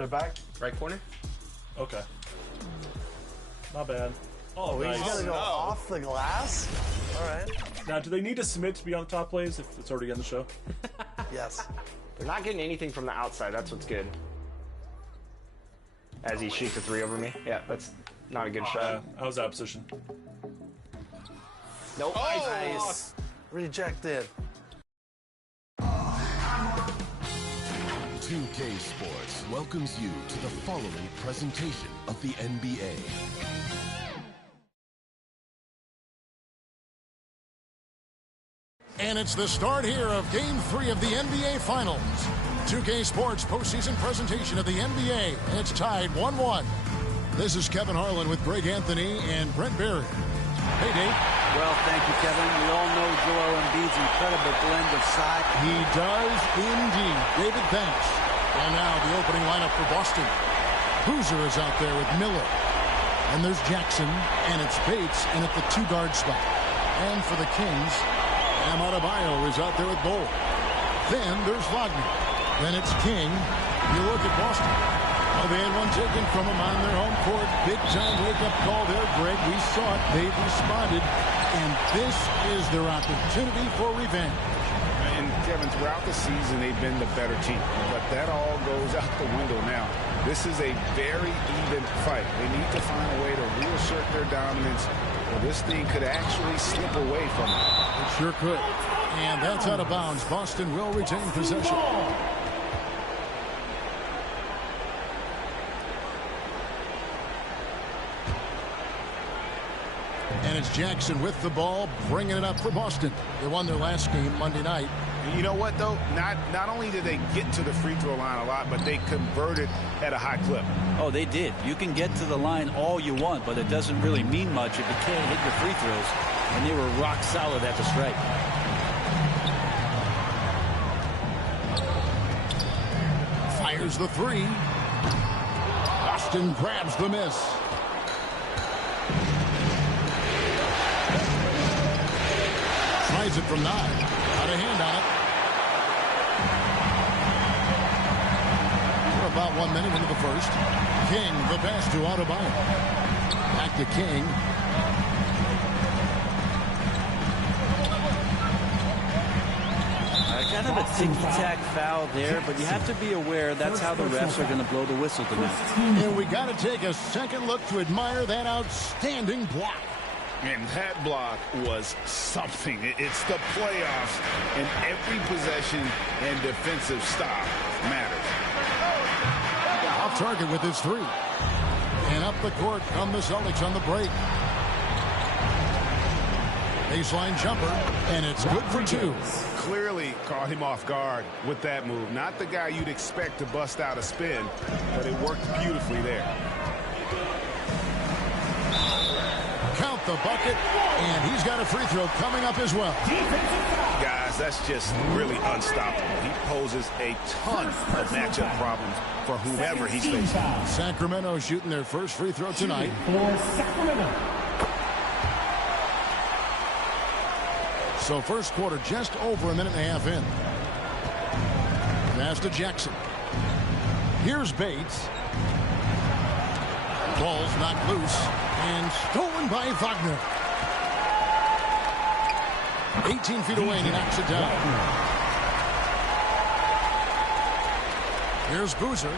Put it back. Right corner. Okay. Not bad. Oh, he's nice. gonna go off the glass? Alright. Now, do they need to submit to be on the top plays if it's already on the show? Yes. They're not getting anything from the outside. That's what's good. As he shoots a 3 over me. Yeah, that's not a good shot. I was out of position. Nope. Oh! Nice. Rejected. 2K Sports welcomes you to the following presentation of the NBA. And it's the start here of Game 3 of the NBA Finals. 2K Sports postseason presentation of the NBA. And it's tied 1-1. This is Kevin Harlan with Greg Anthony and Brent Barry. Hey, Dave. Well, thank you, Kevin. We all know Joel Embiid's incredible blend of size. He does indeed. David, thanks. And now the opening lineup for Boston. Boozer is out there with Miller. And there's Jackson, and it's Bates in at the 2-guard spot. And for the Kings, Adebayo is out there with Bol. Then there's Wagner. Then it's King. You look at Boston. Well, they had one taken from them on their home court. Big-time wake-up call there, Greg. We saw it. They've responded. And this is their opportunity for revenge. And, Kevin, throughout the season, they've been the better team. But that all goes out the window now. This is a very even fight. They need to find a way to reassert their dominance, or this thing could actually slip away from them. It sure could. And that's out of bounds. Boston will retain possession. And it's Jackson with the ball, bringing it up for Boston. They won their last game Monday night. You know what, though? Not only did they get to the free throw line a lot, but they converted at a high clip. Oh, they did. You can get to the line all you want, but it doesn't really mean much if you can't hit your free throws. And they were rock solid at the stripe. Fires the 3. Boston grabs the miss. Tries it from 9. Got a hand on it. For about 1 minute into the first. King, the pass to Adebayo. Back to King. Kind of a ticky-tack foul there, but you have to be aware that's how the refs are going to blow the whistle tonight. And we got to take a second look to admire that outstanding block. And that block was something. It's the playoffs, and every possession and defensive stop matters. Off target with his 3. And up the court come the Celtics on the break. Baseline jumper, and it's good for 2. Clearly caught him off guard with that move. Not the guy you'd expect to bust out a spin, but it worked beautifully there. Count the bucket, and he's got a free throw coming up as well. Guys, that's just really unstoppable. He poses a ton of matchup problems for whomever he's facing. Sacramento shooting their first free throw tonight. For Sacramento. So first quarter just over a minute and a half in. Pass to Jackson. Here's Bates. Ball's knocked loose and stolen by Wagner. 18 feet away and he knocks it down. Here's Boozer.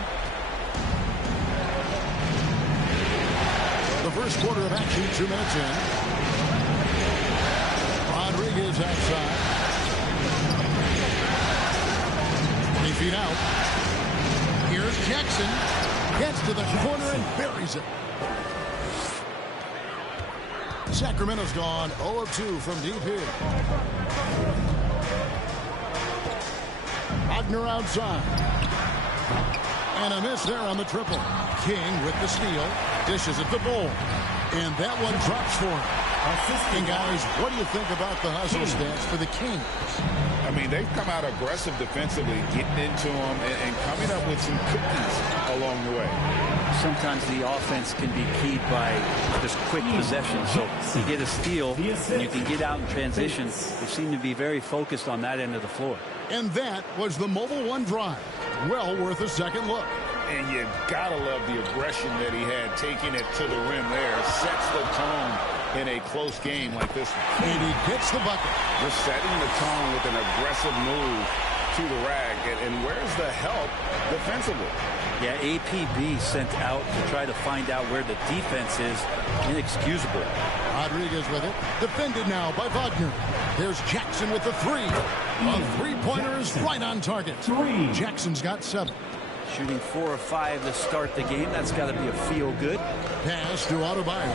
The first quarter of action, 2 minutes in. Rodriguez outside. 20 feet out. Here's Jackson. Gets to the corner and buries it. Sacramento's gone 0 of 2 from deep here. Wagner outside. And a miss there on the triple. King with the steal. Dishes it to Bol. And that one drops for him. And guys, what do you think about the hustle stats for the Kings? I mean, they've come out aggressive defensively, getting into them and coming up with some cookies along the way. Sometimes the offense can be keyed by just quick possession. So you get a steal and you can get out in transition. They seem to be very focused on that end of the floor. And that was the Mobile One drive. Well worth a second look. And you gotta love the aggression that he had, taking it to the rim there. Sets the tone in a close game like this one. And he gets the bucket. Just setting the tone with an aggressive move to the rack. And where's the help defensively? Yeah, APB sent out to try to find out where the defense is. Inexcusable. Rodriguez with it. Defended now by Wagner. There's Jackson with the three. A three-pointer is right on target. Jackson's got 7. Shooting 4 or 5 to start the game. That's got to be a feel-good. Pass to Adebayo.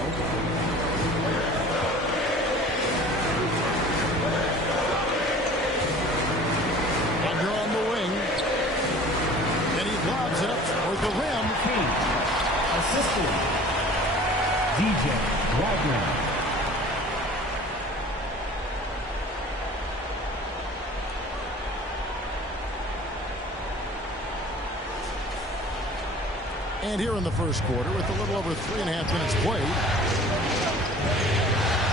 Wagner on the wing. And he lobs it up toward the rim. King. Assistant. DJ Wagner. And here in the first quarter, with a little over 3.5 minutes played,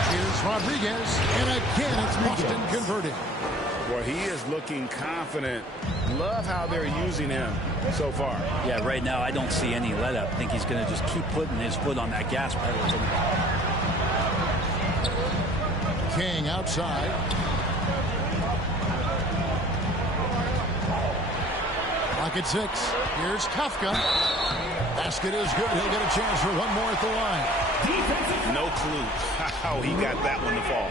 here's Rodriguez, and again it's Boston converting. Well, he is looking confident. Love how they're using him so far. Yeah, right now I don't see any let-up. I think he's going to just keep putting his foot on that gas pedal. King outside. Pocket 6. Here's Kafka. Basket is good. He'll get a chance for one more at the line. No clue how he got that one to fall.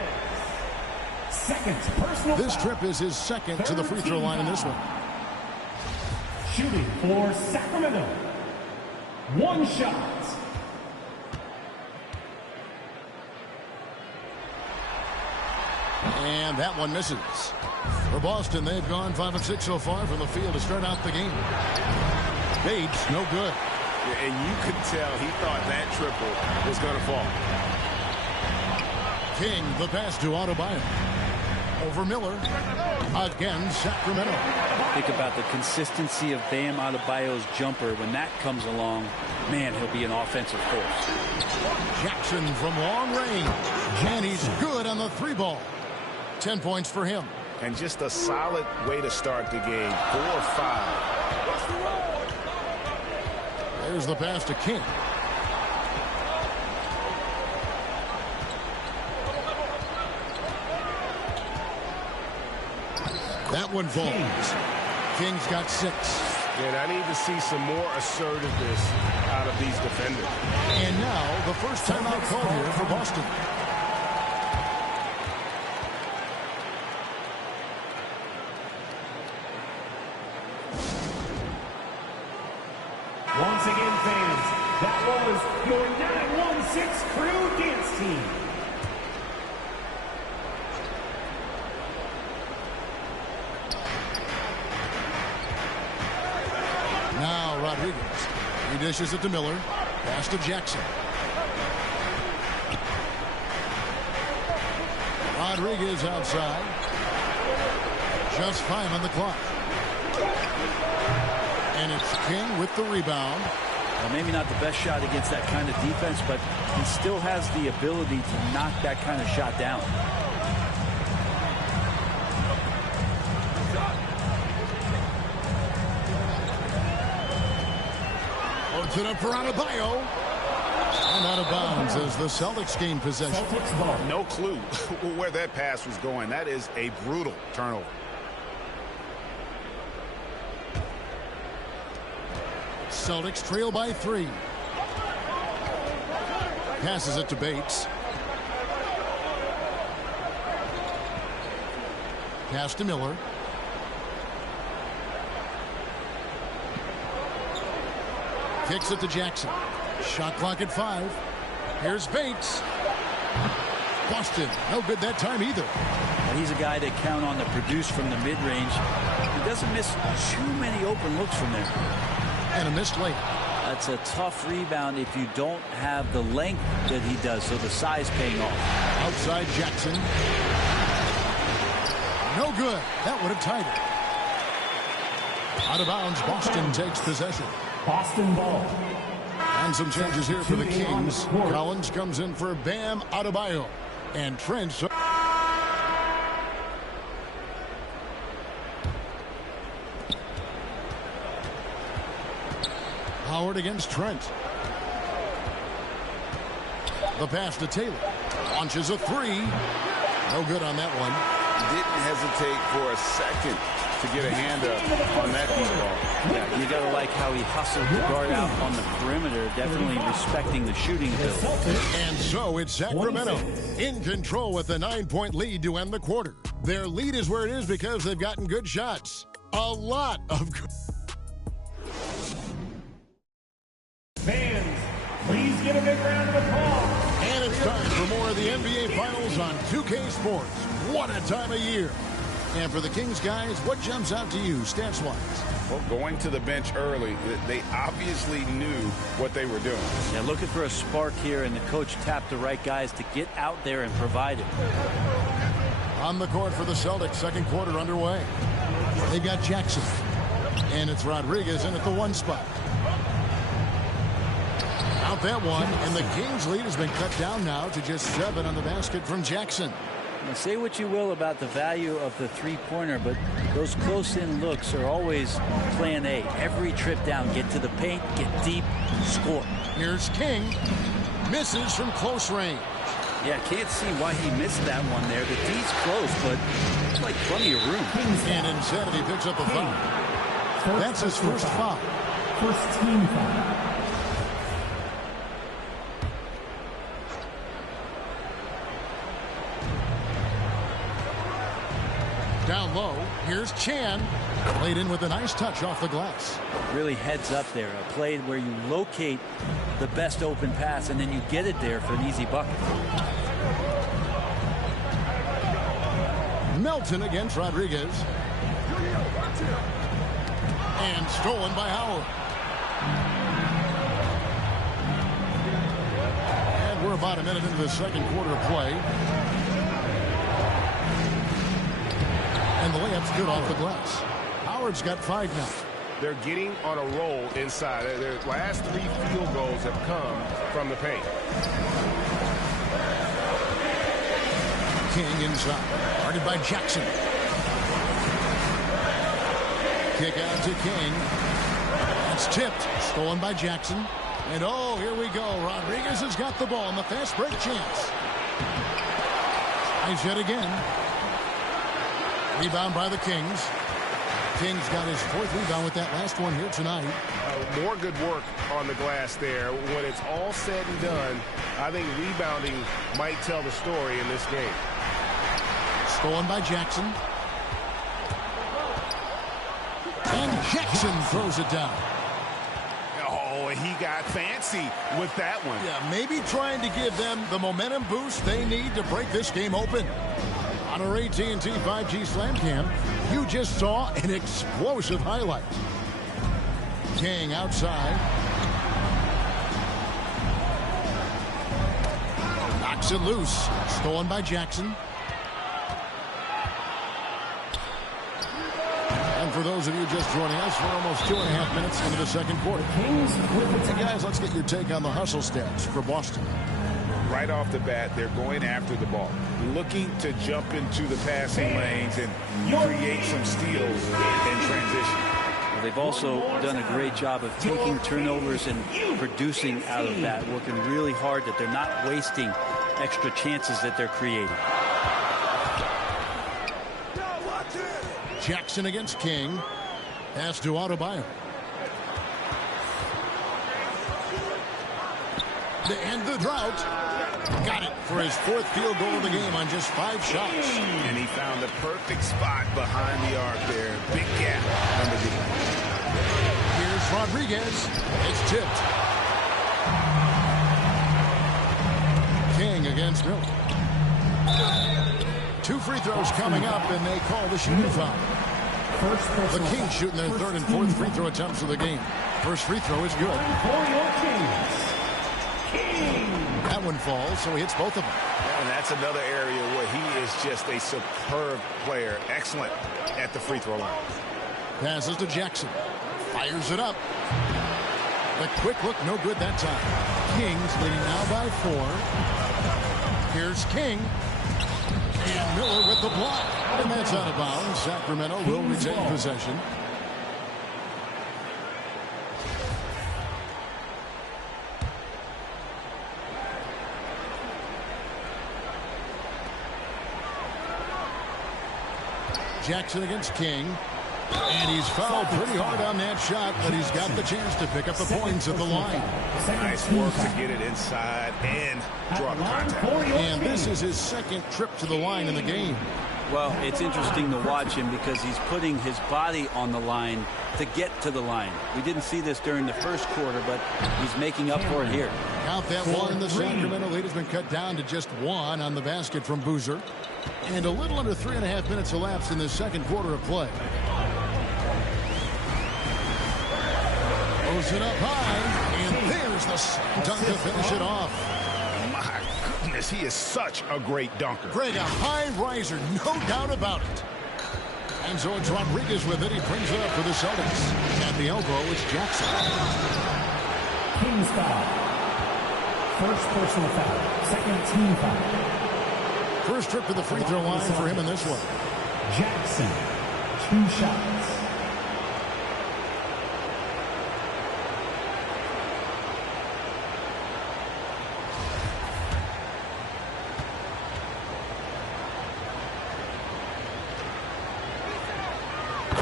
Second personal This foul. trip is his second to the free throw line in this one. Shooting for Sacramento. 1 shot. And that one misses. For Boston, they've gone 5 of 6 so far from the field to start out the game. Bates, no good. Yeah, and you could tell he thought that triple was going to fall. King, the pass to Adebayo. Over Miller. Again, Sacramento. Think about the consistency of Bam Adebayo's jumper. When that comes along, man, he'll be an offensive force. Jackson from long range. And he's good on the 3-ball. 10 points for him. And just a solid way to start the game. 4-5. There's the pass to King. That one falls. King's got 6. And I need to see some more assertiveness out of these defenders. And now the first timeout call here for Boston. Once again, fans, that was your 916 Crew Dance Team. Now Rodriguez. He dishes it to Miller. Pass to Jackson. Rodriguez outside. Just 5 on the clock. And it's King with the rebound. Well, maybe not the best shot against that kind of defense, but he still has the ability to knock that kind of shot down. Puts it up for Adebayo. And out of bounds as the Celtics gain possession. Celtics ball. No clue where that pass was going. That is a brutal turnover. Celtics trail by 3. Passes it to Bates. Pass to Miller. Kicks it to Jackson. Shot clock at 5. Here's Bates. Boston, no good that time either. Well, he's a guy that count on to produce from the mid-range. He doesn't miss too many open looks from there. And a missed late. That's a tough rebound if you don't have the length that he does, so the size paying off. Outside Jackson. No good. That would have tied it. Out of bounds, Boston takes possession. Boston ball. And some changes here for the Kings. Collins comes in for Bam Adebayo. And Trent. Howard against Trent. The pass to Taylor. Launches a three. No good on that one. Didn't hesitate for a second to get a hand up on that deep ball. Yeah, you got to like how he hustled the guard out on the perimeter, definitely respecting the shooting ability. And so it's Sacramento in control with a 9-point lead to end the quarter. Their lead is where it is because they've gotten good shots. A lot of good. Fans, please give a big round of applause. And it's time for more of the NBA Finals on 2K Sports. What a time of year. And for the Kings guys, what jumps out to you stats-wise? Well, going to the bench early, they obviously knew what they were doing. Yeah, looking for a spark here, and the coach tapped the right guys to get out there and provide it. On the court for the Celtics, second quarter underway. They've got Jackson. And it's Rodriguez in at the 1 spot. Out that one, and the Kings lead has been cut down now to just 7 on the basket from Jackson. Now, say what you will about the value of the three-pointer, but those close-in looks are always plan A. Every trip down, get to the paint, get deep, score. Here's King. Misses from close range. Yeah, can't see why he missed that one there. The D's close, but it's like plenty of room. And Insanity picks up a foul. That's his first foul. First team foul. Down low, here's Chan. Played in with a nice touch off the glass. Really heads up there. A play where you locate the best open pass and then you get it there for an easy bucket. Melton against Rodriguez. And stolen by Howard. And we're about a minute into the second quarter of play. And the layup's good off the glass. Howard's got 5 now. They're getting on a roll inside. Their last 3 field goals have come from the paint. King inside. Guarded by Jackson. Kick out to King. That's tipped. Stolen by Jackson. And oh, here we go. Rodriguez has got the ball in the fast break chance. Nice hit again. Rebound by the Kings. Kings got his 4th rebound with that last one here tonight. More good work on the glass there. When it's all said and done, I think rebounding might tell the story in this game. Stolen by Jackson. And Jackson throws it down. Oh, he got fancy with that one. Yeah, maybe trying to give them the momentum boost they need to break this game open. On our AT&T 5G Slam Cam, you just saw an explosive highlight. King outside. Knocks it loose. Stolen by Jackson. And for those of you just joining us, we're almost 2.5 minutes into the second quarter. Hey guys, let's get your take on the hustle stats for Boston. Right off the bat, they're going after the ball, looking to jump into the passing lanes and create some steals in transition. Well, they've also done a great job of taking turnovers and producing out of that, working really hard that they're not wasting extra chances that they're creating. Jackson against King. Pass to Adebayo. To end the drought. Got it for his 4th field goal of the game on just 5 shots. And he found the perfect spot behind the arc there. Big gap under the. Here's Rodriguez. It's tipped. King against Miller. 2 free throws coming up, and they call the shooting foul. The Kings shooting their 3rd and 4th free throw attempts of the game. First free throw is good. That one falls, so he hits both of them. And that's another area where he is just a superb player. Excellent at the free throw line. Passes to Jackson. Fires it up. The quick look, no good that time. Kings leading now by 4. Here's King. And Miller with the block. And that's out of bounds. Sacramento will retain possession. Jackson against King. And he's fouled pretty hard on that shot, but he's got the chance to pick up the points at the line. Nice work to get it inside and draw the contact. And this is his second trip to the line in the game. Well, it's interesting to watch him because he's putting his body on the line to get to the line. We didn't see this during the first quarter, but he's making up for it here. Count that one. The Sacramento lead has been cut down to just one on the basket from Boozer. And a little under 3.5 minutes elapsed in the second quarter of play. Throws it up high, and there's the slam dunk to finish it off. My goodness, he is such a great dunker. Greg, a high riser, no doubt about it. And so it's Rodriguez with it. He brings it up for the Celtics. At the elbow, it's Jackson. King's foul. First personal foul. Second team foul. First trip to the free throw line for him in this one. Jackson, 2 shots.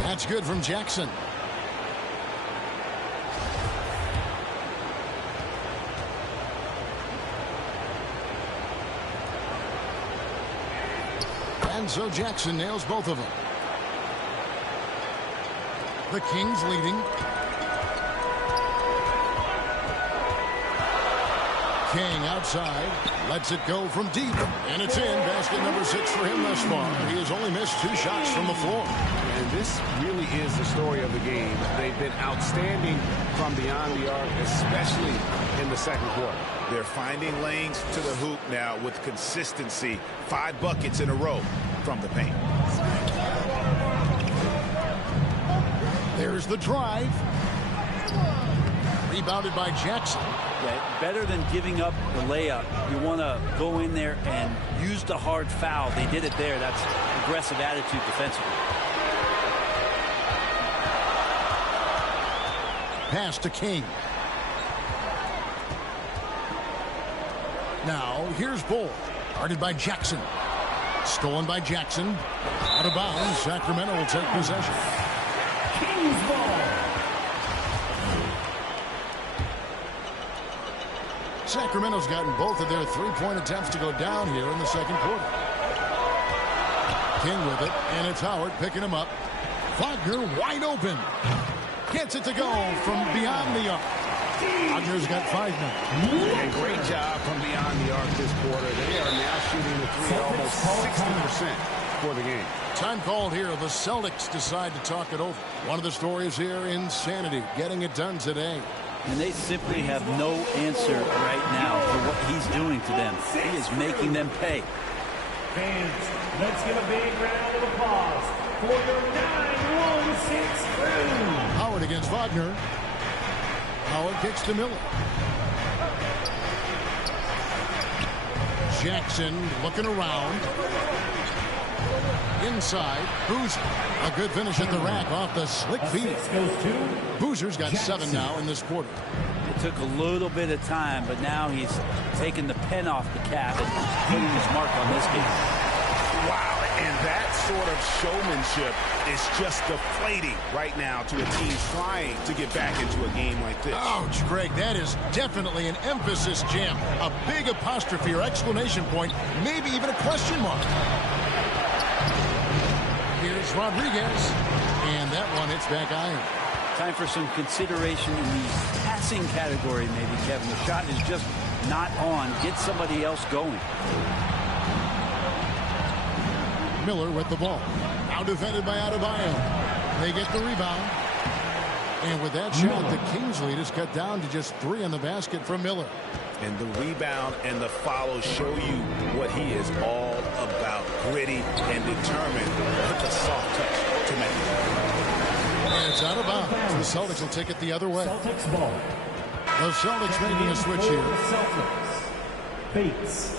That's good from Jackson. And so Jackson nails both of them. The Kings leading. King outside, lets it go from deep, and it's in. Basket number 6 for him thus far. He has only missed 2 shots from the floor. And this really is the story of the game. They've been outstanding from beyond the arc, especially in the second quarter. They're finding lanes to the hoop now with consistency. 5 buckets in a row from the paint. There's the drive. Rebounded by Jackson. Yeah, better than giving up the layup. You want to go in there and use the hard foul. They did it there. That's aggressive attitude defensively. Pass to King. Now, here's Bull. Guarded by Jackson. Stolen by Jackson. Out of bounds. Sacramento will take possession. King's ball. Sacramento's gotten both of their 3-point attempts to go down here in the second quarter. King with it, and it's Howard picking him up. Wagner wide open. Gets it to go from beyond the arc. Wagner's got 5 now. And great job from beyond the arc this quarter. They are now shooting the 3 almost 60% for the game. Time called here. The Celtics decide to talk it over. One of the stories here, insanity, getting it done today. And they simply have no answer right now for what he's doing to them. He is making them pay. Fans, let's give a big round of applause for your 9-1-6 crew. Howard against Wagner. Howard kicks to Miller. Jackson looking around. Inside, Boozer. A good finish at the rack off the slick feed. Boozer's got 7 now in this quarter. It took a little bit of time, but now he's taking the pen off the cap and putting his mark on this game. Wow, and that sort of showmanship is just deflating right now to a team trying to get back into a game like this. Ouch, Greg, that is definitely an emphasis jam. A big apostrophe or exclamation point, maybe even a question mark. Here's Rodriguez, and that one hits back iron. Time for some consideration in the passing category, maybe, Kevin. The shot is just not on. Get somebody else going. Miller with the ball. Now defended by Adebayo. They get the rebound. And with that shot, the Kings lead is cut down to just 3 on the basket from Miller. And the rebound and the follow show you what he is all about. Gritty and determined with a soft touch to make it. And it's out of bounds. The Celtics will take it the other way. Celtics ball. The Celtics making a switch here. Celtics. Bates.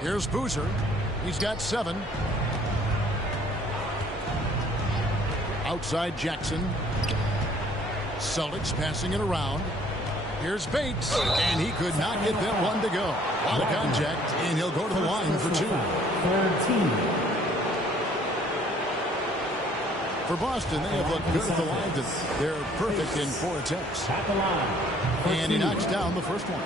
Here's Boozer. He's got 7. Outside Jackson. Celtics passing it around. Here's Bates, and he could not get that one to go. A lot of contact, and he'll go to the line for 2. Third team. For Boston, they have looked good at the line. They're perfect in 4 attempts. At the line. And he knocks down the first one.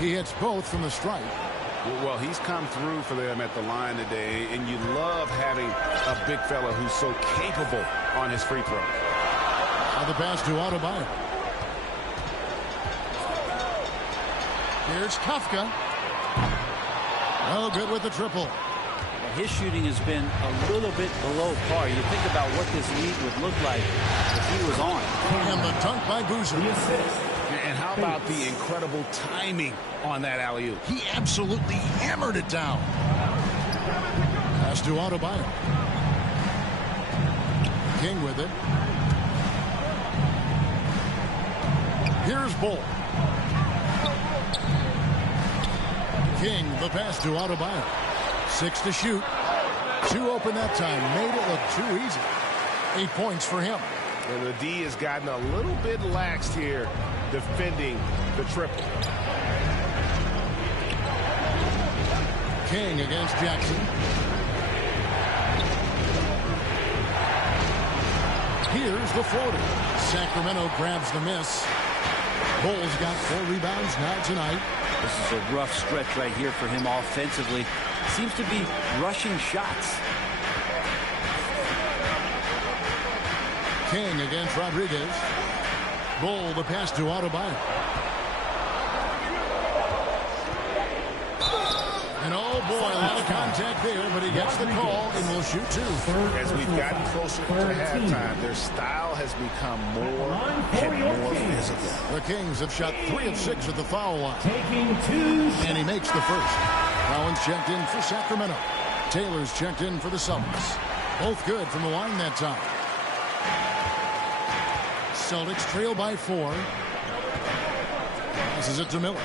He hits both from the strike. Well, he's come through for them at the line today, and you love having a big fella who's so capable on his free throw. Now the pass to Adebayo. Here's Kafka. Oh, good with the triple. His shooting has been a little bit below par. You think about what this league would look like if he was on. And the dunk by Boozer. And how about the incredible timing on that alley-oop? He absolutely hammered it down. Pass to Adebayo. King with it. Here's Bull. King, the pass to Adebayo. 6 to shoot. 2 open that time. Made it look too easy. 8 points for him. And the D has gotten a little bit laxed here defending the triple. King against Jackson. Here's the floater. Sacramento grabs the miss. Bull's got 4 rebounds now tonight. This is a rough stretch right here for him offensively. Seems to be rushing shots. King against Rodriguez. Bull, the pass to Adebayo. And oh boy, a lot of contact there, but he gets the call and will shoot 2. As we've gotten closer to halftime, their style has become more and more physical. The Kings have shot 3 of 6 at the foul line. Taking 2 And he makes the first. Collins checked in for Sacramento. Taylor's checked in for the Suns. Both good from the line that time. Celtics trail by 4. Passes it to Miller.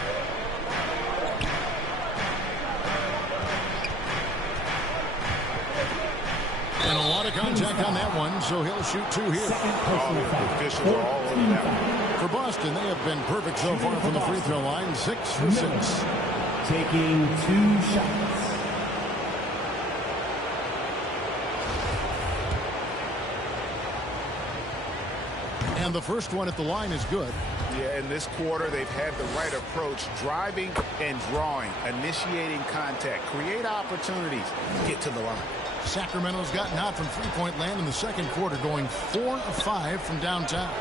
And a lot of contact on that one, so he'll shoot 2 here. Officials are all over that one. For Boston, they have been perfect so far from the free throw line. 6 for 6. taking 2 shots. And the first one at the line is good. Yeah, in this quarter, they've had the right approach, driving and drawing, initiating contact, create opportunities, get to the line. Sacramento's gotten out from three-point land in the second quarter, going 4 of 5 from downtown.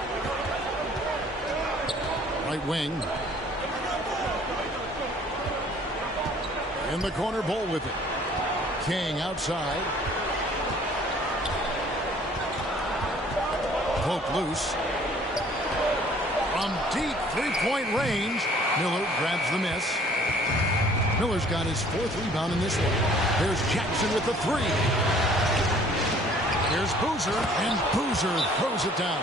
Right wing. In the corner, Bull with it. King outside. Poke loose. From deep three-point range, Miller grabs the miss. Miller's got his 4th rebound in this one. There's Jackson with the 3. Here's Boozer, and Boozer throws it down.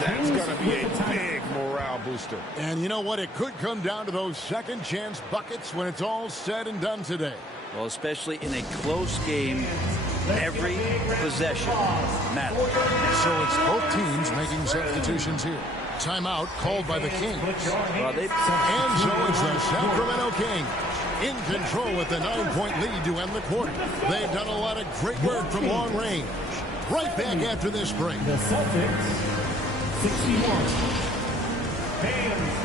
That's going to be a big morale booster. And you know what? It could come down to those second chance buckets when it's all said and done today. Well, especially in a close game, every possession matters. So it's both teams making substitutions here. Timeout called by the Kings. Well, And so it's the Sacramento Kings in control with the 9-point lead to end the quarter. They've done a lot of great work from long range. Right back after this break. The Celtics, 61.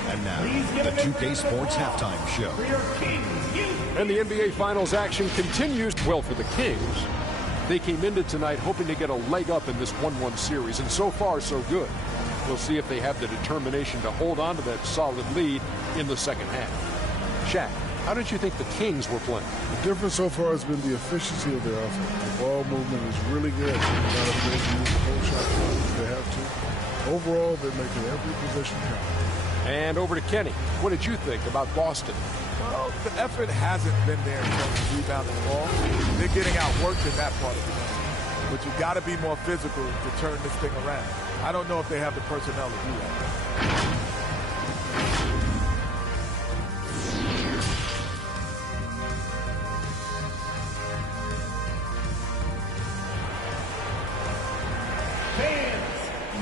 And now, the 2K Sports Halftime Show. And the NBA Finals action continues. Well, for the Kings, they came into tonight hoping to get a leg up in this 1-1 series, and so far, so good. We'll see if they have the determination to hold on to that solid lead in the second half. Shaq, how did you think the Kings were playing? The difference so far has been the efficiency of their offense. The ball movement is really good. They're not afraid to use the whole shot clock if they have to. Overall, they're making every possession count. And over to Kenny. What did you think about Boston? Well, the effort hasn't been there in terms of rebounding the ball. They're getting outworked in that part of the game. But you got to be more physical to turn this thing around. I don't know if they have the personnel to do that.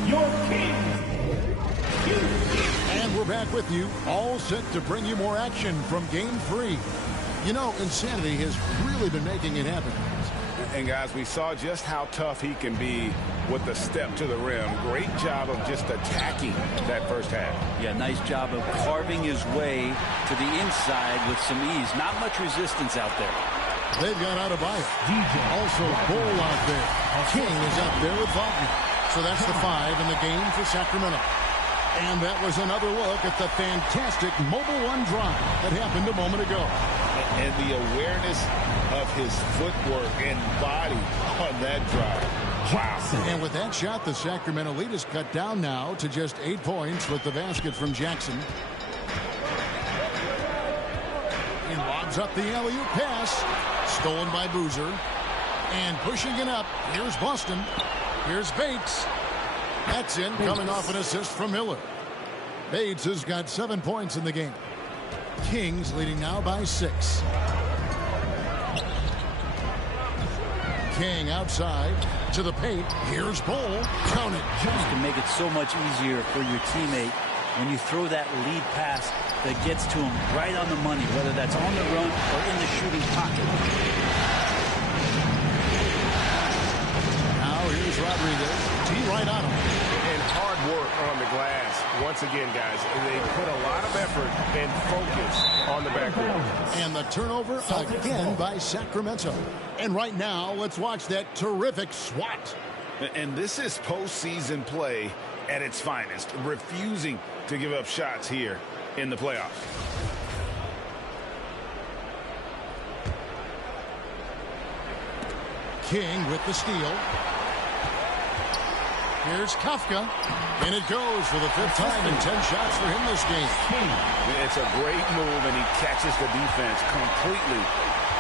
Your King. And we're back with you, all set to bring you more action from Game 3. You know, Insanity has really been making it happen. And guys, we saw just how tough he can be with the step to the rim. Great job of just attacking that first half. Yeah, nice job of carving his way to the inside with some ease. Not much resistance out there. They've got Adebayo. Also Bull out there. King is out there with Wagner. So that's the 5 in the game for Sacramento. And that was another look at the fantastic mobile one drive that happened a moment ago. And the awareness of his footwork and body on that drive. Wow. And with that shot, the Sacramento lead is cut down now to just 8 points with the basket from Jackson. He lobs up the alley-oop pass. Stolen by Boozer. And pushing it up. Here's Boston. Here's Bates. That's in, coming off an assist from Miller. Bates has got 7 points in the game. Kings leading now by 6. King outside to the paint. Here's Bull. Count it. Just to make it so much easier for your teammate when you throw that lead pass that gets to him right on the money, whether that's on the run or in the shooting pocket. Now here's Rodriguez. Tee right on him. And hard work on the glass. Once again, guys, they put a lot of effort and focus on the backboard. And the turnover again by Sacramento. And right now, let's watch that terrific swat. And this is postseason play at its finest, refusing to give up shots here in the playoffs. King with the steal. Here's Kafka. And it goes for the 5th time in 10 shots for him this game. It's a great move, and he catches the defense completely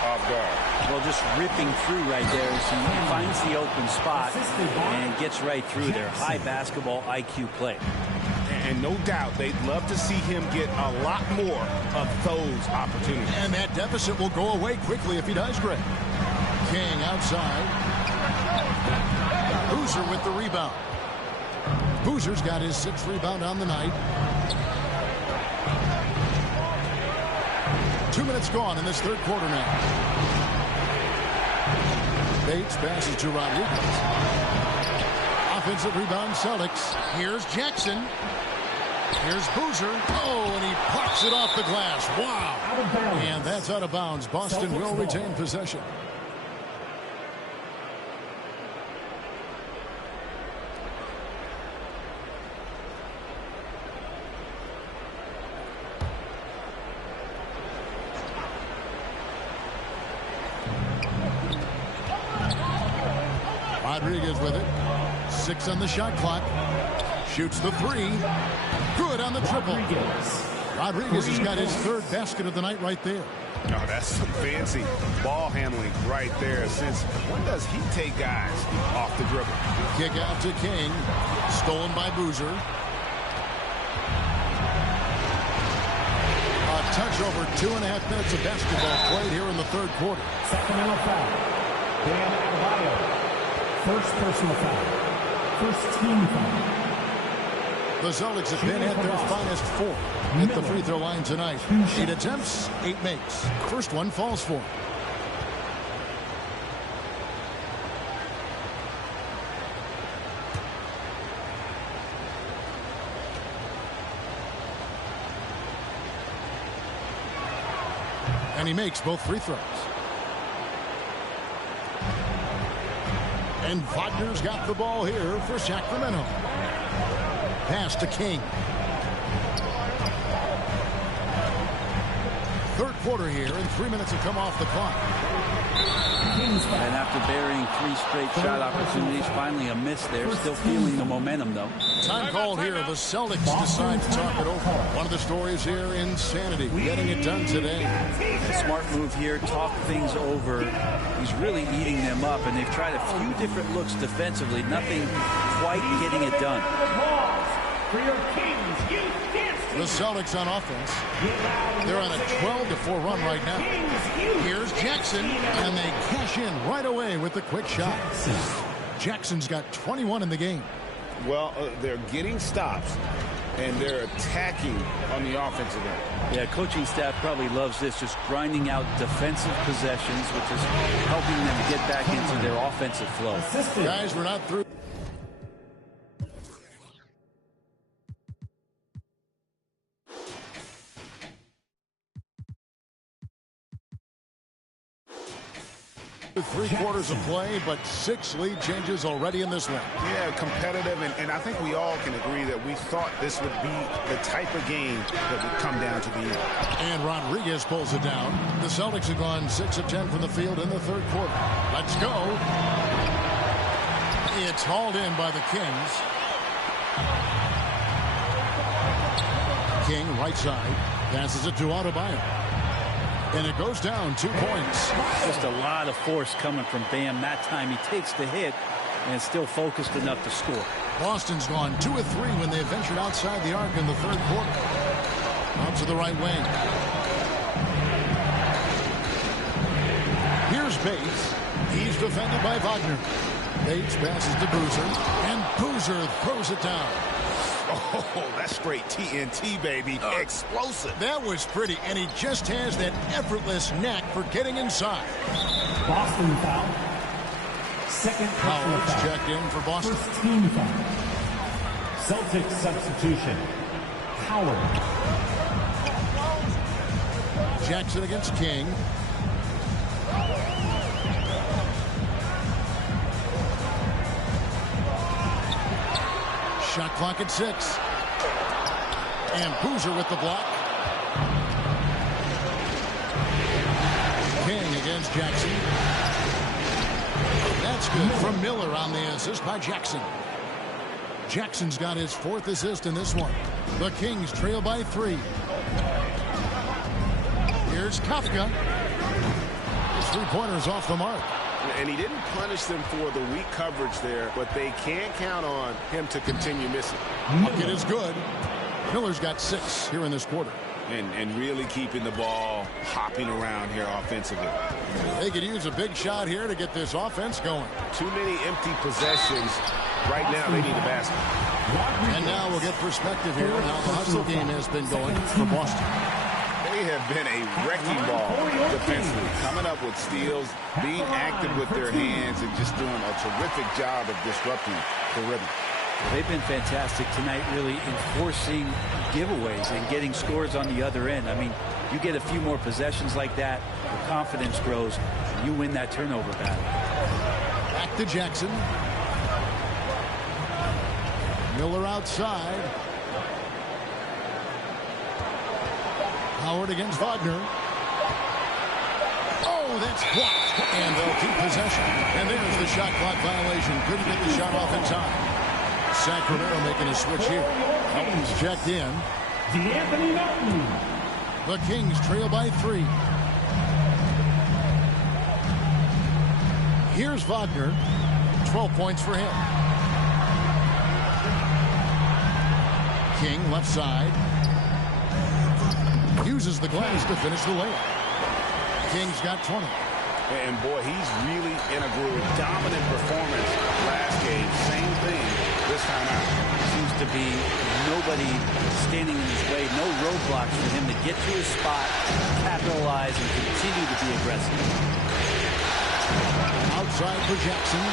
off guard. Well, just ripping through right there as he finds the open spot and gets right through there. High basketball IQ play. And no doubt they'd love to see him get a lot more of those opportunities. And that deficit will go away quickly if he does, Greg. King outside. Boozer with the rebound. Boozer's got his 6th rebound on the night. 2 minutes gone in this 3rd quarter now. Bates passes to Rodriguez. Offensive rebound, Celtics. Here's Jackson. Here's Boozer. Oh, and he pops it off the glass. Wow. And that's out of bounds. Boston will retain possession. Rodriguez with it. 6 on the shot clock. Shoots the 3. Good on the triple. Rodriguez has got his 3rd basket of the night right there. Oh, that's some fancy ball handling right there. Since when does he take guys off the dribble? Kick out to King. Stolen by Boozer. A touch over 2.5 minutes of basketball played here in the 3rd quarter. Sacramento foul. Dan Adebayo. First personal foul. First team foul. The Celtics have been at their finest 4 at the free throw line tonight. 8 attempts, 8 makes. First one falls for him. And he makes both free throws. And Wagner's got the ball here for Sacramento. Pass to King. 3rd quarter here, and 3 minutes have come off the clock. And after burying 3 straight shot opportunities, finally a miss there. Still feeling the momentum, though. Time called here. The Celtics decide to talk it over. One of the stories here, insanity, getting it done today. A smart move here, talk things over. He's really eating them up, and they've tried a few different looks defensively. Nothing quite getting it done. The Celtics on offense. They're on a 12-4 run right now. Here's Jackson, and they cash in right away with the quick shot. Jackson's got 21 in the game. Well, they're getting stops, and they're attacking on the offensive end. Yeah, coaching staff probably loves this, just grinding out defensive possessions, which is helping them get back into their offensive flow. Guys, we're not through. Three quarters of play, but 6 lead changes already in this one. Yeah, competitive, and I think we all can agree that we thought this would be the type of game that would come down to the end. And Rodriguez pulls it down. The Celtics have gone 6 of 10 from the field in the third quarter. Let's go. It's hauled in by the Kings. King, right side, passes it to Adebayo. And it goes down 2 points. Just a lot of force coming from Bam. That time he takes the hit and still focused enough to score. Boston's gone 2 of 3 when they ventured outside the arc in the third quarter. Out to the right wing. Here's Bates. He's defended by Wagner. Bates passes to Boozer, and Boozer throws it down. Oh, that's straight TNT, baby. Explosive. That was pretty, and he just has that effortless knack for getting inside. Boston foul. Second Howard's foul. checked in for Boston. First team foul. Celtics substitution. Howard. Jackson against King. Shot clock at 6. And Boozer with the block. King against Jackson. That's good from Miller on the assist by Jackson. Jackson's got his 4th assist in this one. The Kings trail by 3. Here's Kafka. His 3-pointer's off the mark. And he didn't punish them for the weak coverage there, but they can't count on him to continue missing. Bucket is good. Miller's got 6 here in this quarter. And really keeping the ball hopping around here offensively. They could use a big shot here to get this offense going. Too many empty possessions. Right now, they need a basket. And now we'll get perspective here on how the hustle game has been going for Boston. They have been a wrecking ball defensively, coming up with steals, being active with their hands, and just doing a terrific job of disrupting the rhythm. They've been fantastic tonight, really enforcing giveaways and getting scores on the other end. I mean, you get a few more possessions like that, your confidence grows, and you win that turnover battle. Back to Jackson. Miller outside. Howard against Wagner. Oh, that's blocked. And they'll keep possession. And there's the shot clock violation. Couldn't get the shot off in time. Sacramento making a switch here. Melton's checked in. DeAnthony Melton. The Kings trail by 3. Here's Wagner. 12 points for him. King left side. Uses the glass to finish the layup. King's got 20. And boy, he's really in a groove. Dominant performance last game. Same thing this time out. Seems to be nobody standing in his way. No roadblocks for him to get to his spot, capitalize, and continue to be aggressive. Outside for Jackson.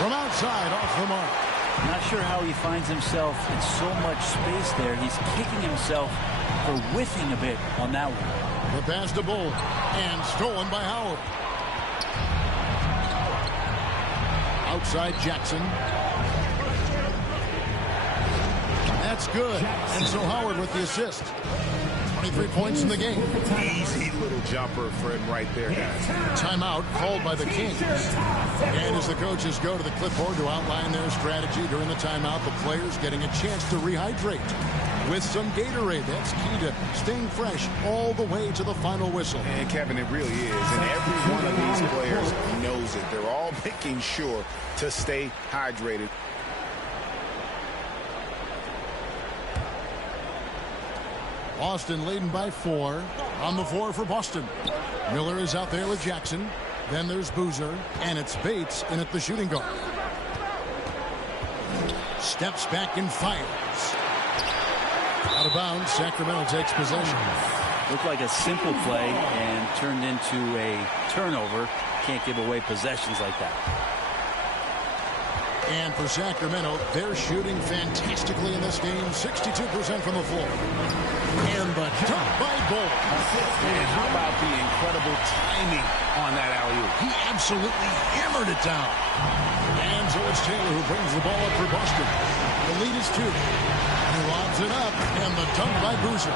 From outside, off the mark. Not sure how he finds himself in so much space there. He's kicking himself for whiffing a bit on that one. The pass to Bull, and stolen by Howard. Outside Jackson. That's good. And so Howard with the assist. 23 points in the game. Easy little jumper for him right there, guys. Timeout called by the Kings. And as the coaches go to the clipboard to outline their strategy during the timeout, the players getting a chance to rehydrate with some Gatorade. That's key to staying fresh all the way to the final whistle. And Kevin, it really is. And every one of these players knows it. They're all making sure to stay hydrated. Boston leading by 4. On the floor for Boston. Miller is out there with Jackson. Then there's Boozer. And it's Bates in at the shooting guard. Steps back and fires. Out of bounds. Sacramento takes possession. Looked like a simple play and turned into a turnover. Can't give away possessions like that. And for Sacramento, they're shooting fantastically in this game. 62% from the floor. And the dunk by Bull. And how about the incredible timing on that alley-oop? He absolutely hammered it down. And so it's Taylor who brings the ball up for Boston. The lead is 2. He lobs it up, and the dunk by Boozer.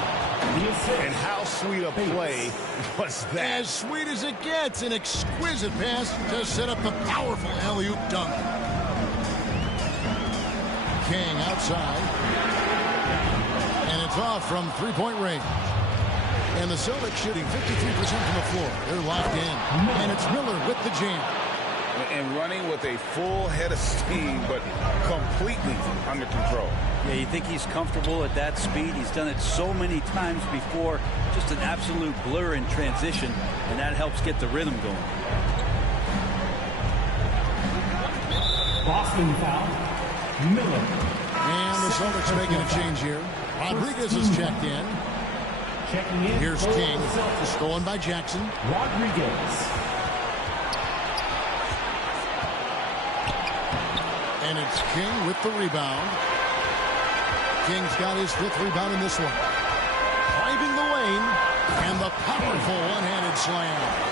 And how sweet a play was that? As sweet as it gets, an exquisite pass to set up the powerful alley-oop dunk. King outside. And it's off from three-point range. And the Celtics shooting 53% from the floor. They're locked in. And it's Miller with the jam. And running with a full head of steam, but completely under control. Yeah, you think he's comfortable at that speed. He's done it so many times before. Just an absolute blur in transition, and that helps get the rhythm going. Boston foul. Miller. And the Celtics making a change here. Rodriguez is checked in. Checking in. Here's King. Stolen by Jackson. Rodriguez. And it's King with the rebound. King's got his 5th rebound in this one. Driving the lane. And the powerful one-handed slam.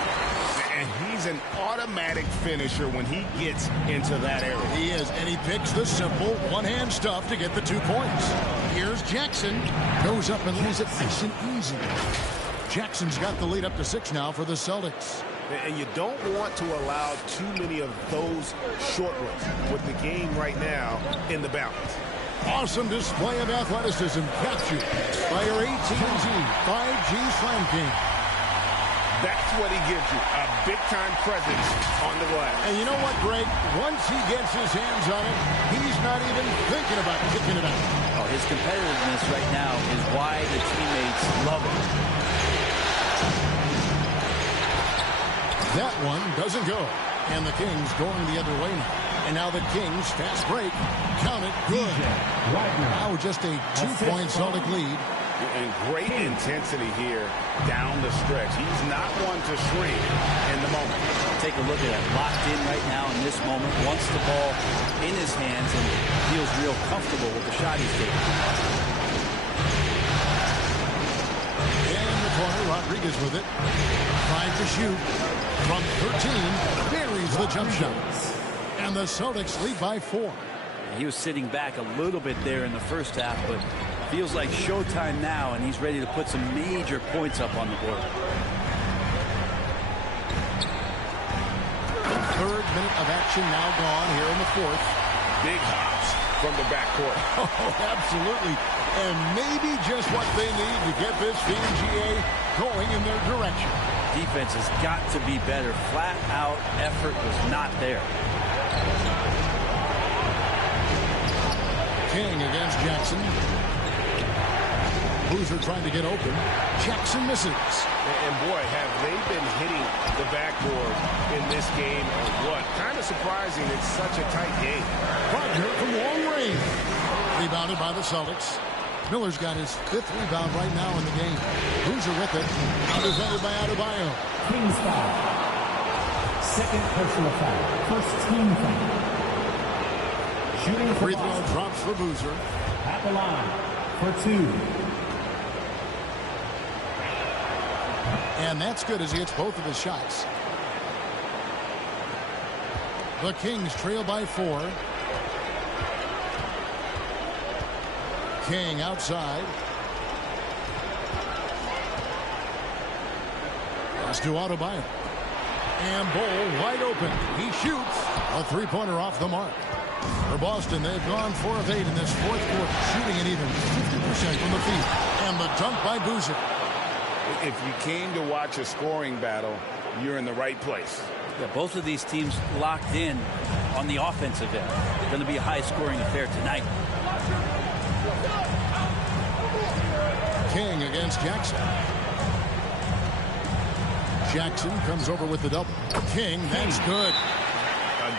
And he's an automatic finisher when he gets into that area. He is, and he picks the simple one-hand stuff to get the 2 points. Here's Jackson. Goes up and leaves it nice and easy. Jackson's got the lead up to 6 now for the Celtics. And you don't want to allow too many of those short ones with the game right now in the balance. Awesome display of athleticism captured by your AT&T 5G Slam King. That's what he gives you, a big-time presence on the glass. And you know what, Greg? Once he gets his hands on it, he's not even thinking about kicking it out. Oh, his competitiveness right now is why the teammates love him. That one doesn't go. And the Kings going the other way now. And now the Kings fast break. Count it good. Now just a 2-point Celtic lead. And great intensity here down the stretch. He's not one to shrink in the moment. Take a look at it. Locked in right now in this moment. Wants the ball in his hands and feels real comfortable with the shot he's taking. In the corner, Rodriguez with it. Trying to shoot. From 13, buries the jump shot. And the Celtics lead by 4. He was sitting back a little bit there in the first half, but feels like showtime now, and he's ready to put some major points up on the board. 3rd minute of action now gone here in the 4th. Big hops from the backcourt. Oh, absolutely. And maybe just what they need to get this team, GA, going in their direction. Defense has got to be better. Flat out effort was not there. King against Jackson. Boozer trying to get open. Jackson misses. And boy, have they been hitting the backboard in this game or what? Kind of surprising. It's such a tight game. Wagner from long range. Rebounded by the Celtics. Miller's got his 5th rebound right now in the game. Boozer with it. Out defended by Adebayo. King's foul. 2nd personal foul. 1st team foul. Shooting Free throw drops for Boozer. At the line for 2. And that's good as he hits both of his shots. The Kings trail by 4. King outside. Pass to Adebayo. And Bol wide open. He shoots. A three-pointer off the mark. For Boston, they've gone 4 of 8 in this fourth quarter, shooting it even 50% from the field. And the dunk by Boozer. If you came to watch a scoring battle, you're in the right place. Yeah, both of these teams locked in on the offensive end. It's going to be a high-scoring affair tonight. King against Jackson. Jackson comes over with the double. King, that's good.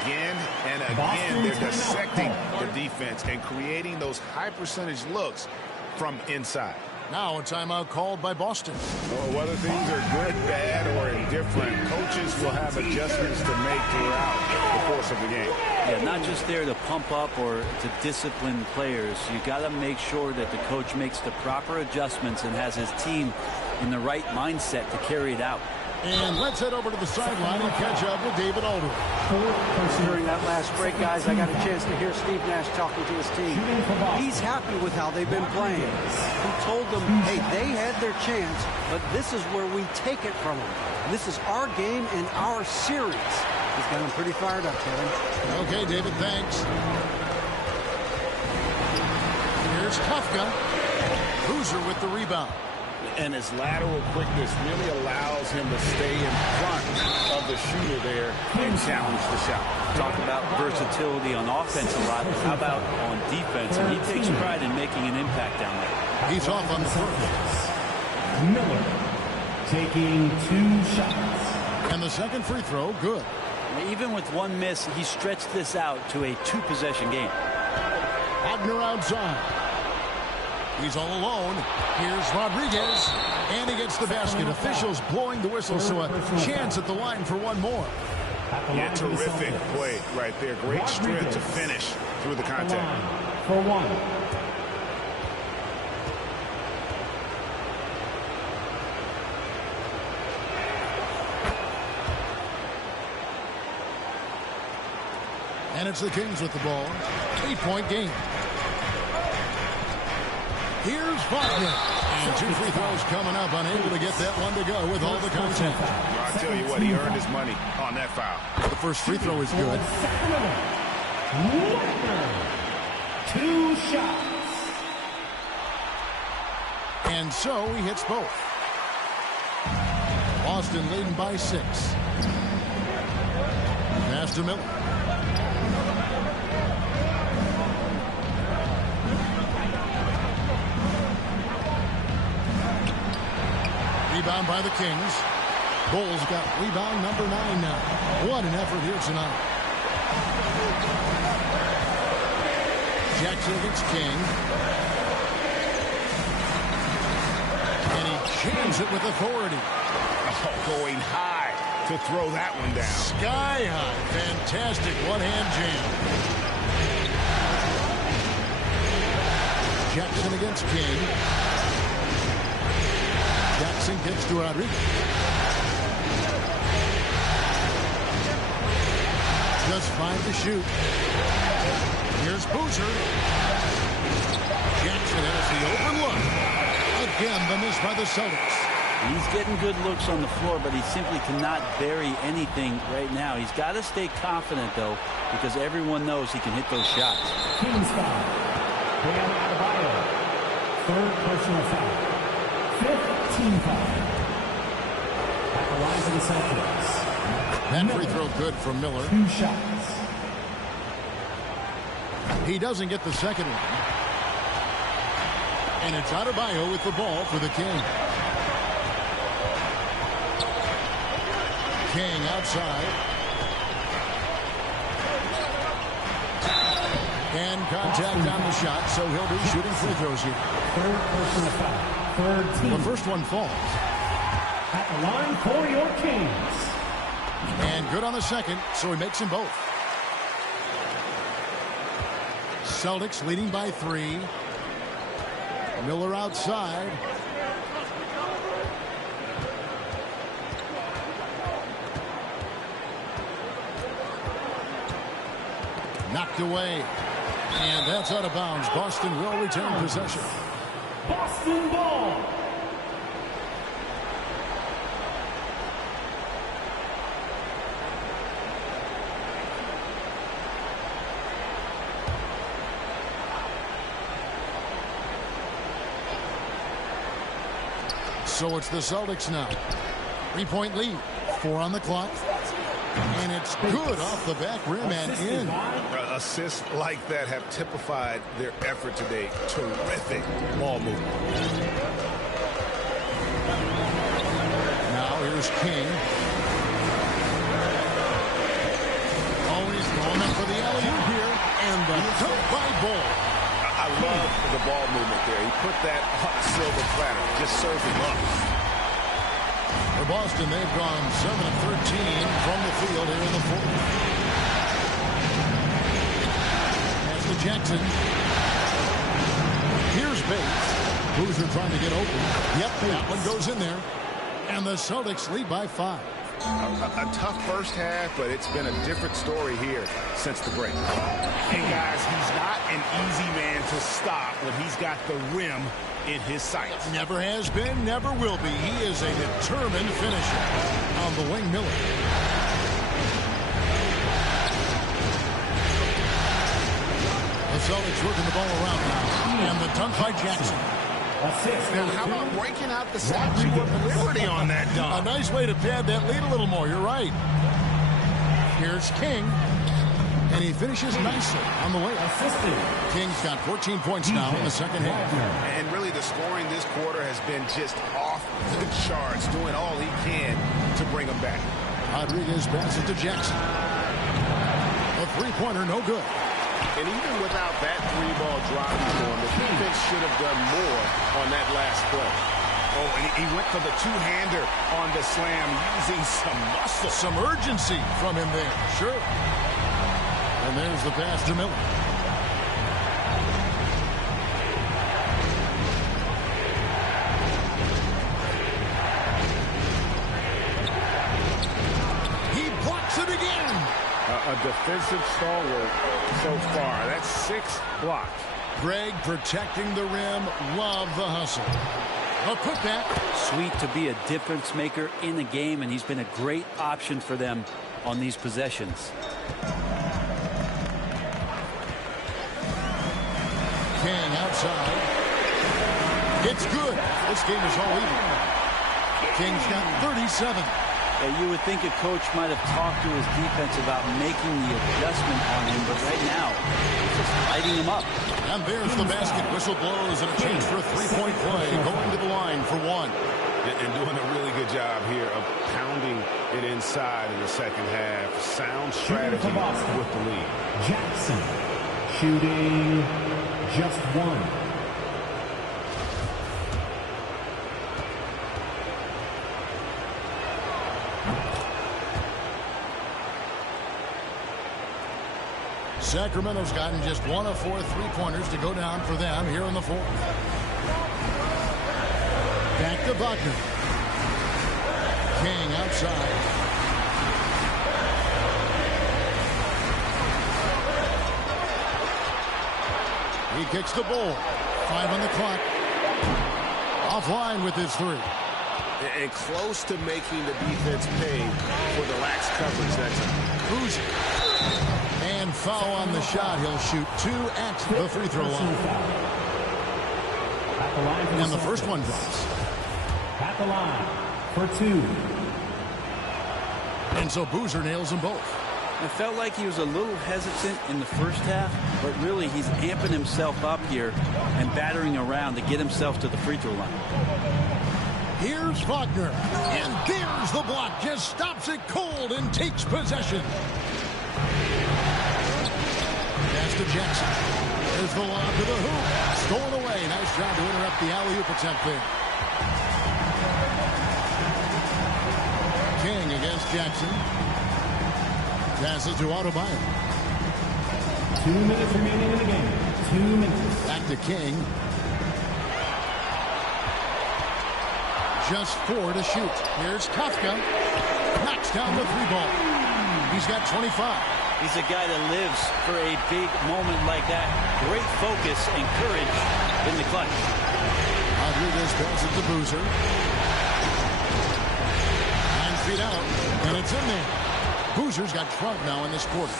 Again and again, they're dissecting the defense and creating those high-percentage looks from inside. Now a timeout called by Boston. Well, whether things are good, bad, or indifferent, coaches will have adjustments to make throughout the course of the game. Yeah, not just there to pump up or to discipline players. You got to make sure that the coach makes the proper adjustments and has his team in the right mindset to carry it out. And let's head over to the sideline and catch up with David Aldridge. During that last break, guys, I got a chance to hear Steve Nash talking to his team. He's happy with how they've been playing. He told them, hey, they had their chance, but this is where we take it from them. This is our game and our series. He's got them pretty fired up, Kevin. Okay, David, thanks. Here's Kafka. Boozer with the rebound. And his lateral quickness really allows him to stay in front of the shooter there and challenge the shot. Talk about versatility on offense a lot. How about on defense? And he takes pride in making an impact down there. He's off on the first. Miller taking 2 shots. And the second free throw, good. Even with one miss, he stretched this out to a 2-possession game. Wagner outside. He's all alone. Here's Rodriguez. And he gets the basket. Officials blowing the whistle, so a chance at the line for one more. Yeah, terrific play right there. Great strength to finish through the contact. For one. And it's the Kings with the ball. 8-point game. Here's Wagner. And 2 free throws coming up. Unable to get that one to go with all the contact. I'll tell you what, he earned his money on that foul. The first free throw is good. Wagner. 2 shots. And so he hits both. Boston leading by 6. Pass to Miller. Rebound by the Kings. Bulls got rebound number 9 now. What an effort here tonight. Jackson against King. And he jams it with authority. Oh, going high to throw that one down. Sky high. Fantastic one-hand jam. Jackson against King. Jackson gets to Rodriguez. Just 5 to shoot. Here's Boozer. Jackson has the open look. Again, the miss by the Celtics. He's getting good looks on the floor, but he simply cannot bury anything right now. He's got to stay confident, though, because everyone knows he can hit those shots. Kings foul. Bam Adebayo. 3rd personal foul. 5th team foul. At the line for the Celtics. That free throw good from Miller. 2 shots. He doesn't get the second one. And it's Adebayo with the ball for the King. King outside. And contact on the shot, so he'll be shooting free throws here. 3rd personal foul. 3rd team. The first one falls. At the line for your Kings. And good on the second, so he makes them both. Celtics leading by 3. Miller outside. Knocked away. And that's out of bounds. Boston will retain possession. Boston ball. So it's the Celtics now. 3-point lead. 4 on the clock. And it's good off the back rim and in. Assists like that have typified their effort today. Terrific ball movement. Now here's King. Oh, he's going up for the alley-oop here. And the dunk by Ball. I love the ball movement there. He put that on a silver platter. Just served him up. For Boston, they've gone 7 of 13 from the field here in the fourth. Pass to Jackson. Here's Bates. Boozer trying to get open. Yep, that one goes in there. And the Celtics lead by 5. A tough first half, but it's been a different story here since the break. And guys, he's not an easy man to stop when he's got the rim in his sights. Never has been, never will be. He is a determined finisher. On the wing, Miller. The Celtics working the ball around now. And the dunk by Jackson. Now, how about breaking out the Statue of Liberty on that dunk? A nice way to pad that lead a little more. You're right. Here's King. And he finishes nicely on the way. King's got 14 points now in the second half. And really the scoring this quarter has been just off the charts, doing all he can to bring them back. Rodriguez passes to Jackson. A three-pointer, no good. And even without that three-ball driving for him, the defense should have done more on that last play. Oh, and he went for the two-hander on the slam, using some muscle. Some urgency from him there, sure. And there's the pass to Miller. He blocks it again. A defensive stalwart so far. That's 6 blocks. Greg protecting the rim. Love the hustle. A putback. Sweet to be a difference maker in the game, and he's been a great option for them on these possessions. King outside. It's good. This game is all even. King's got 37. You would think a coach might have talked to his defense about making the adjustment on him, but right now, he's just lighting him up. And there's the basket. Whistle blows and a chance for a three-point play. Going to the line for one. And doing a really good job here of pounding it inside in the second half. Sound strategy with the lead. Jackson shooting just one. Sacramento's gotten just 1 of 4 three-pointers to go down for them here in the fourth. Back to Wagner. King outside. He kicks the ball. 5 on the clock. Offline with his 3. And close to making the defense pay for the lax coverage that time. Boozer. And foul on the shot. He'll shoot 2 at the free throw line. And the first one drops. At the line for 2. And so Boozer nails them both. It felt like he was a little hesitant in the first half, but really he's amping himself up here and battering around to get himself to the free throw line. Here's Wagner. And there's the block. Just stops it cold and takes possession. Pass to Jackson. There's the lob to the hoop. Stolen away. Nice job to interrupt the alley-oop attempt there. King against Jackson. Passes to Adebayo. 2 minutes remaining in the game. 2 minutes. Back to King. Just 4 to shoot. Here's Kafka. Knocks down the 3-ball. He's got 25. He's a guy that lives for a big moment like that. Great focus and courage in the clutch. Rodriguez passes to Boozer. 9 feet out, and it's in there. Boozer's got 12 now in this quarter.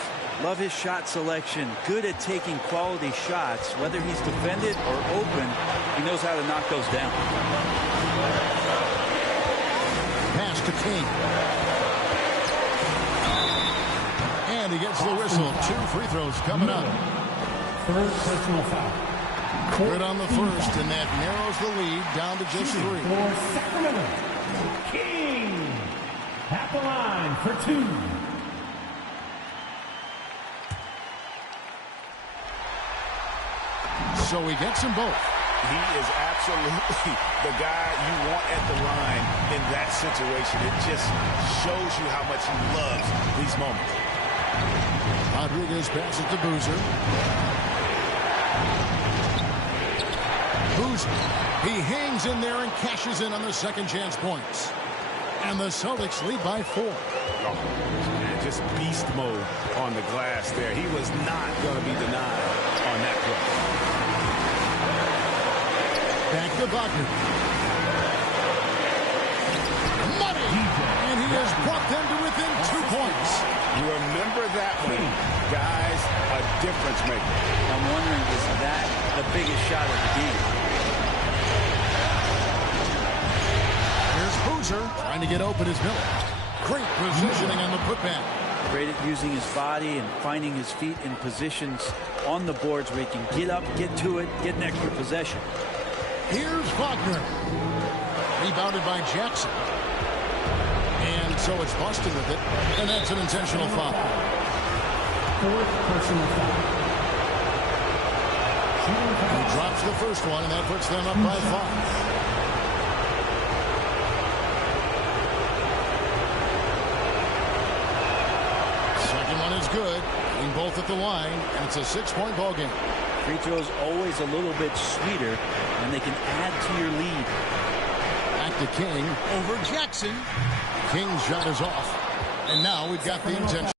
Love his shot selection. Good at taking quality shots. Whether he's defended or open, he knows how to knock those down. Pass to King. And he gets the whistle. 2 free throws coming up. Third personal foul. Good on the first, and that narrows the lead down to just 3. For Sacramento, King at the line for 2. So he gets them both. He is absolutely the guy you want at the line in that situation. It just shows you how much he loves these moments. Rodriguez passes to Boozer. Boozer. He hangs in there and cashes in on the second chance points. And the Celtics lead by 4. Man, just beast mode on the glass there. He was not going to be denied on that play. Back to Wagner. Money! And he has brought them to within 2 points. You remember that one, guys, a difference maker. I'm wondering, is that the biggest shot of the game? Here's Boozer trying to get open as Miller. Great positioning on the putback. Great at using his body and finding his feet in positions on the boards where he can get up, get to it, get an extra possession. Here's Wagner. Rebounded by Jackson. And so it's Boston with it. And that's an intentional foul. Fourth personal foul. He drops the first one, and that puts them up by 5. Second one is good. Getting both at the line, and it's a 6-point ball game. Free throws always a little bit sweeter, and they can add to your lead. Back to King over Jackson. King's shot is off. And now we've got the intention.